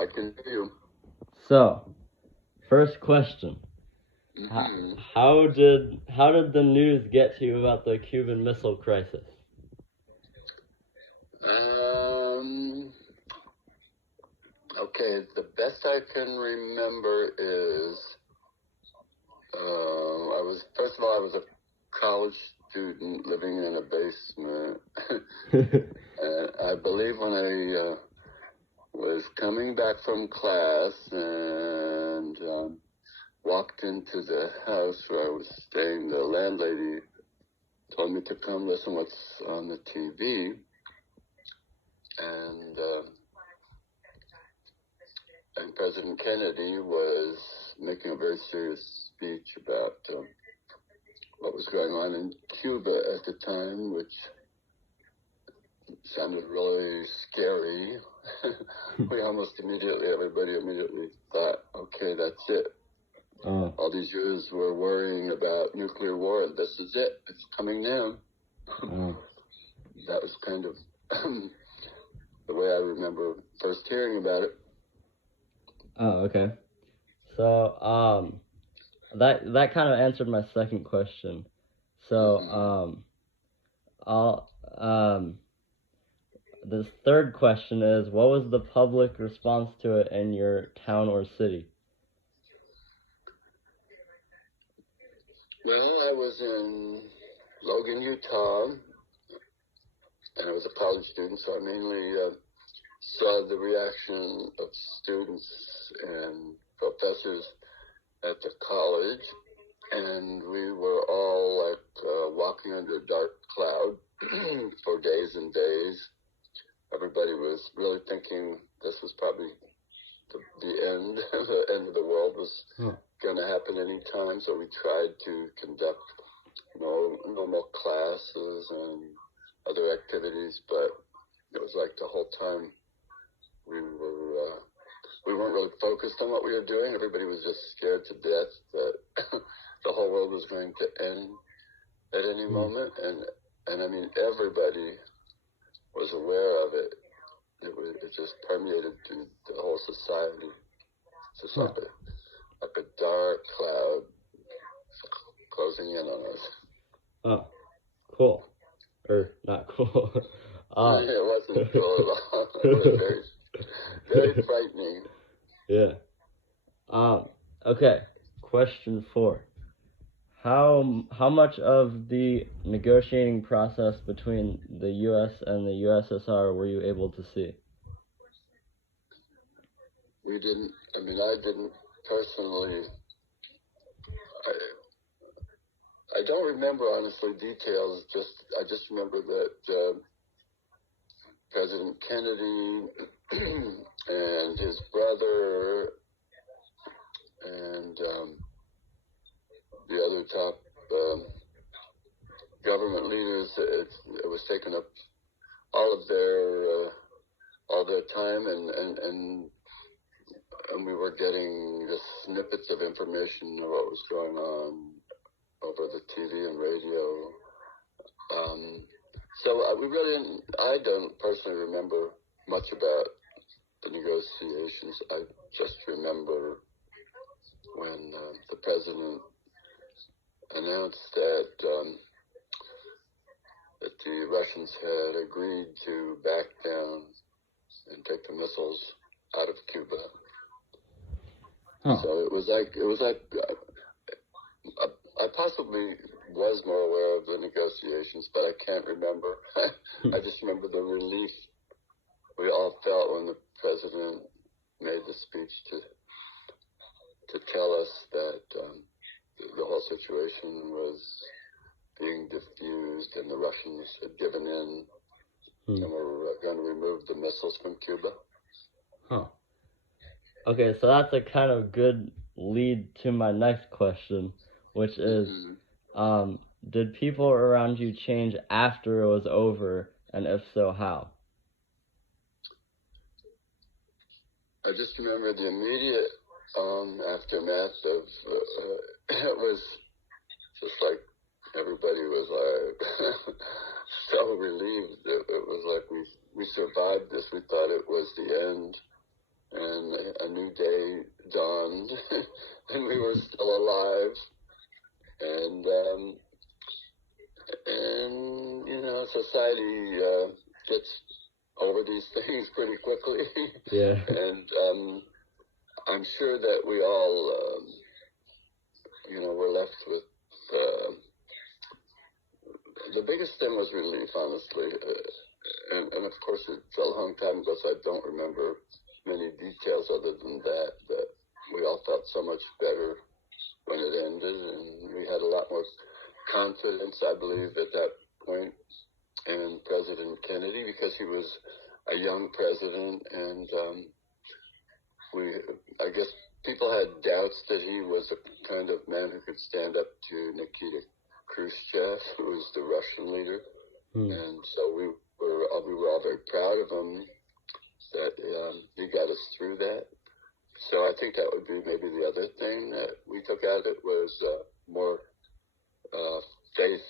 I can hear you. So, first question. How did the news get to you about the Cuban Missile Crisis? Okay, the best I can remember is I was a college student living in a basement. And I believe when I was coming back from class and walked into the house where I was staying, the landlady told me to come listen what's on the TV. And President Kennedy was making a very serious speech about what was going on in Cuba at the time, which sounded really scary. Everybody immediately thought, okay, that's it. All these years we're worrying about nuclear war, and this is it. It's coming now. That was kind of the way I remember first hearing about it. Oh, okay. So, that kind of answered my second question. So, this third question is, what was the public response to it in your town or city? Well, I was in Logan, Utah, and I was a college student, so I mainly saw the reaction of students and professors at the college, and we were all walking under a dark cloud for days and days. Everybody was really thinking this was probably the end. The end of the world was going to happen any time, so we tried to conduct normal classes and other activities, but it was like the whole time we weren't really focused on what we were doing. Everybody was just scared to death that the whole world was going to end at any moment, and I mean everybody was aware of it. It just permeated through the whole society. It's just like a dark cloud closing in on us. Oh, cool. Or not cool. It wasn't cool at all. It was very, very frightening. Yeah. Okay. Question 4. How much of the negotiating process between the U.S. and the USSR were you able to see? I didn't personally. I don't remember honestly details. I just remember that President Kennedy and his brother and the other top government leaders, it was taking up all of their time, and we were getting just snippets of information of what was going on over the TV and radio. So I don't personally remember much about the negotiations. I just remember when the president announced that the Russians had agreed to back down and take the missiles out of Cuba. So it was like I possibly was more aware of the negotiations, but I can't remember. I just remember the relief we all felt when the president made the speech to tell us that the whole situation was being diffused and the Russians had given in and were going to remove the missiles from Cuba. Okay, so that's a kind of good lead to my next question, which is, did people around you change after it was over, and if so, how? I just remember the immediate aftermath of it was just like everybody was like so relieved. It was like we survived this. We thought it was the end, and around and we were still alive. And society gets over these things pretty quickly. Yeah. And I'm sure that we all, were left with the biggest thing was relief, honestly. And of course, it's a long time ago, so I don't remember many details other than that we all felt so much better when it ended, and we had a lot more confidence, I believe, at that point in President Kennedy, because he was a young president, and I guess people had doubts that he was a kind of man who could stand up to Nikita Khrushchev, who was the Russian leader. And so we were all very proud of him that he got us through that. So I think that would be maybe the other thing that we took out of it was more faith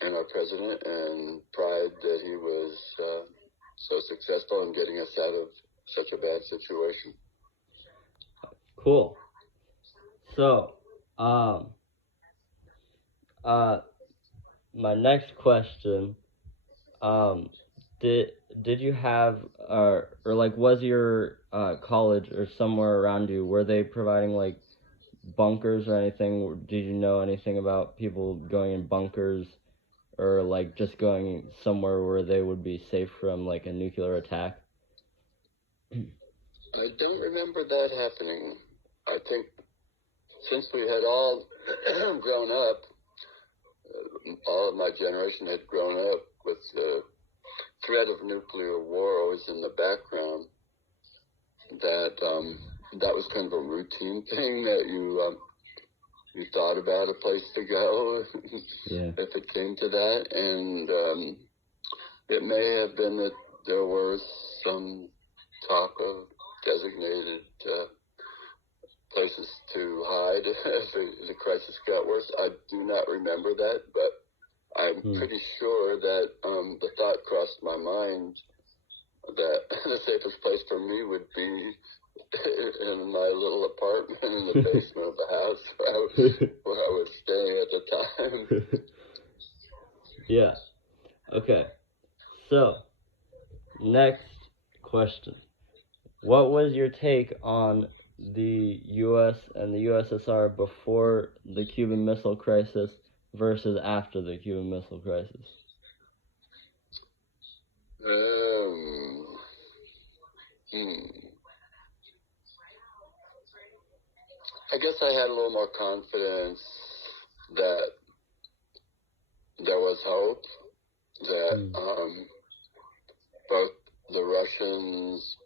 in our president and pride that he was so successful in getting us out of such a bad situation. Cool. So, my next question, did you have or like was your college or somewhere around you, were they providing like bunkers or anything? Did you know anything about people going in bunkers or like just going somewhere where they would be safe from like a nuclear attack? I don't remember that happening. I think since we had all grown up, all of my generation had grown up with the threat of nuclear war always in the background, that was kind of a routine thing that you thought about a place to go if it came to that. And it may have been that there was some talk of designated places to hide as the crisis got worse. I do not remember that, but I'm pretty sure that the thought crossed my mind that the safest place for me would be in my little apartment in the basement of the house where I was staying at the time. Yeah. Okay. So, next question. What was your take on the U.S. and the USSR before the Cuban Missile Crisis versus after the Cuban Missile Crisis? I guess I had a little more confidence that there was hope, that both the Russians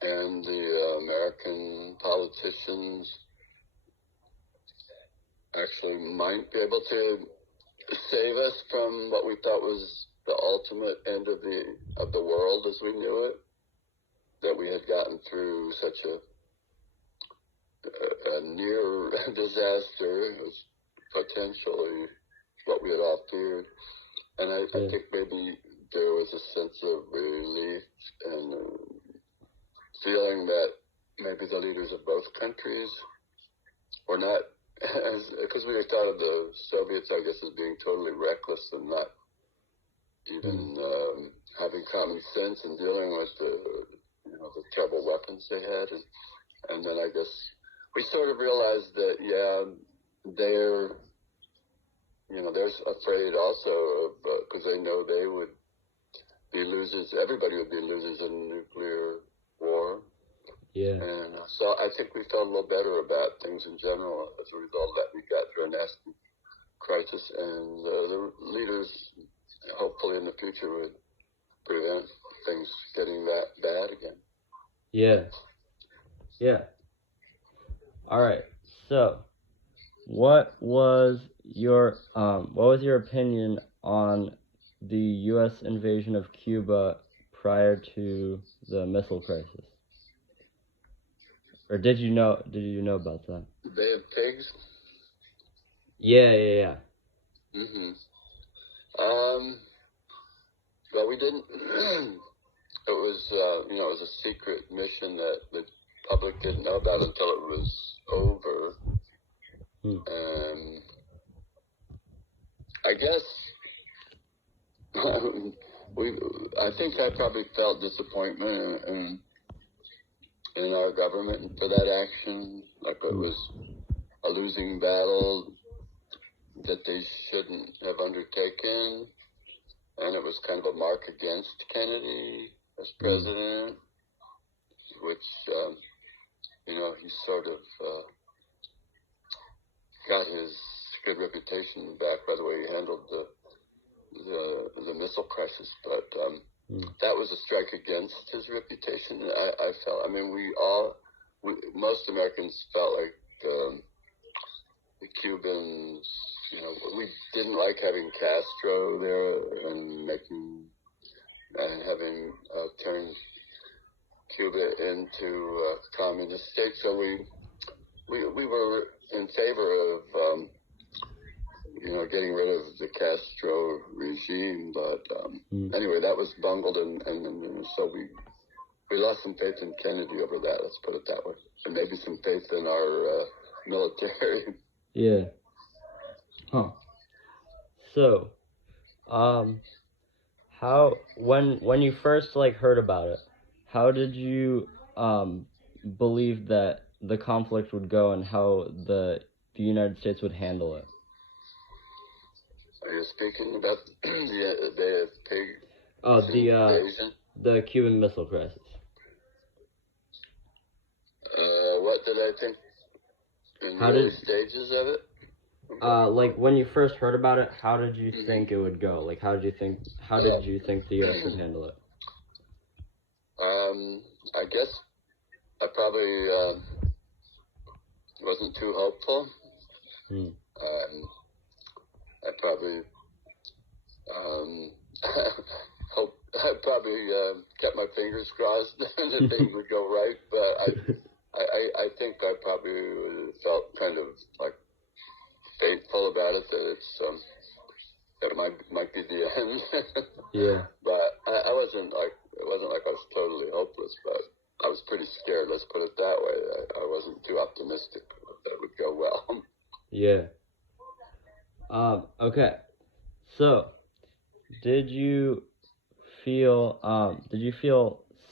and the American politicians actually might be able to save us from what we thought was the ultimate end of the world as we knew it, that we had gotten through such a near disaster. It was potentially what we had all feared. And I think maybe there was a sense of relief and feeling that maybe the leaders of both countries were not, because we had thought of the Soviets, I guess, as being totally reckless and not even having common sense in dealing with the terrible weapons they had. And then I guess we sort of realized that, they're afraid also of, because they know they would be losers, everybody would be losers in a nuclear war. Yeah. And so I think we felt a little better about things in general as a result of that. We got through a nasty crisis, and the leaders, hopefully in the future, would prevent things getting that bad again. Yeah. Yeah. All right. So, what was your opinion on the U.S. invasion of Cuba prior to the missile crisis? Or did you know about that? Bay of Pigs? Yeah. Well, we didn't. It was, it was a secret mission that the public didn't know about until it was over. And I guess I think I probably felt disappointment in our government for that action, like it was a losing battle that they shouldn't have undertaken, and it was kind of a mark against Kennedy as president, which he sort of got his good reputation back by the way he handled the missile crisis, but that was a strike against his reputation. I felt. I mean, most Americans felt like the Cubans. We didn't like having Castro there and having turned Cuba into a communist state. So we were in favor of getting rid of the Castro regime, but anyway, that was bungled, and so we lost some faith in Kennedy over that. Let's put it that way, and maybe some faith in our military. Yeah. Huh. So, how when you first heard about it, how did you believe that the conflict would go and how the United States would handle it? Are you speaking about the pig? Oh, the Cuban Missile Crisis. What did I think in the early stages of it? When you first heard about it, how did you think it would go? How did you think the U.S. would handle it? I guess I probably wasn't too hopeful. I probably I probably kept my fingers crossed that things would go right, but I think I probably felt kind of faithful about it, that that it might be the end. Yeah. But it wasn't like I was totally hopeless, but I was pretty scared. Let's put it that way. I wasn't too optimistic that it would go well. Yeah. Okay. So, did you feel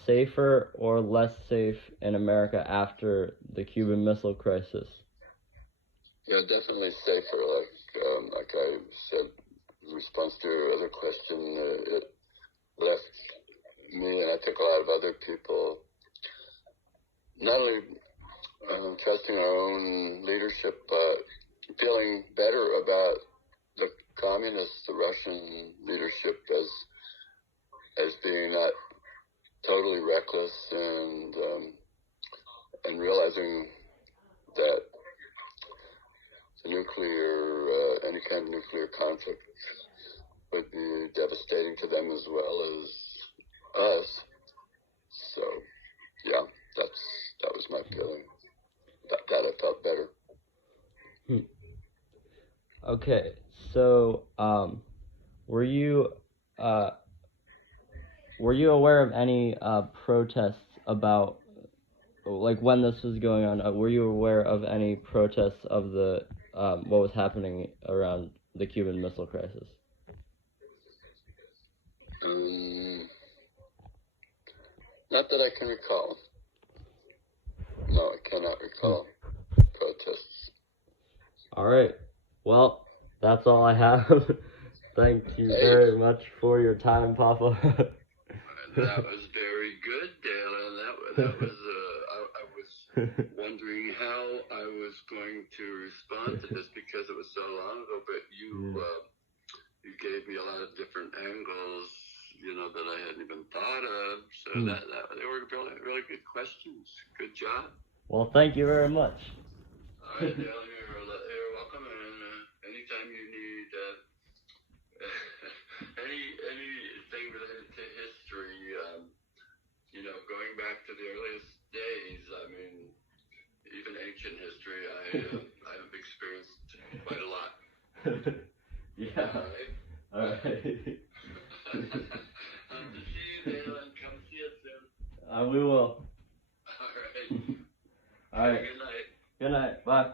safer or less safe in America after the Cuban Missile Crisis? Yeah, definitely safer. Like I said in response to your other question, it left me and I think a lot of other people not only trusting our own leadership, but feeling better about the communists, the Russian leadership as being not totally reckless, and realizing that any kind of nuclear conflict would be devastating to them as well as us. So, yeah, that was my feeling. That I felt better. Okay, so were you aware of any protests about when this was going on? Were you aware of any protests of the what was happening around the Cuban Missile Crisis? Not that I can recall. No, I cannot recall protests. All right. Well, that's all I have. Thank you very much for your time, Papa. That was very good, Dale. That was. I was wondering how I was going to respond to this because it was so long ago. But you gave me a lot of different angles, that I hadn't even thought of. So that they were really, really good questions. Good job. Well, thank you very much. All right, Dale, you're welcome. And anytime you need anything related to history, going back to the earliest days, I mean, even ancient history, I have experienced quite a lot. Yeah. All right. Hope to see you, Dale, and come see us soon. We will. All right. right. Good night. Good night. Bye.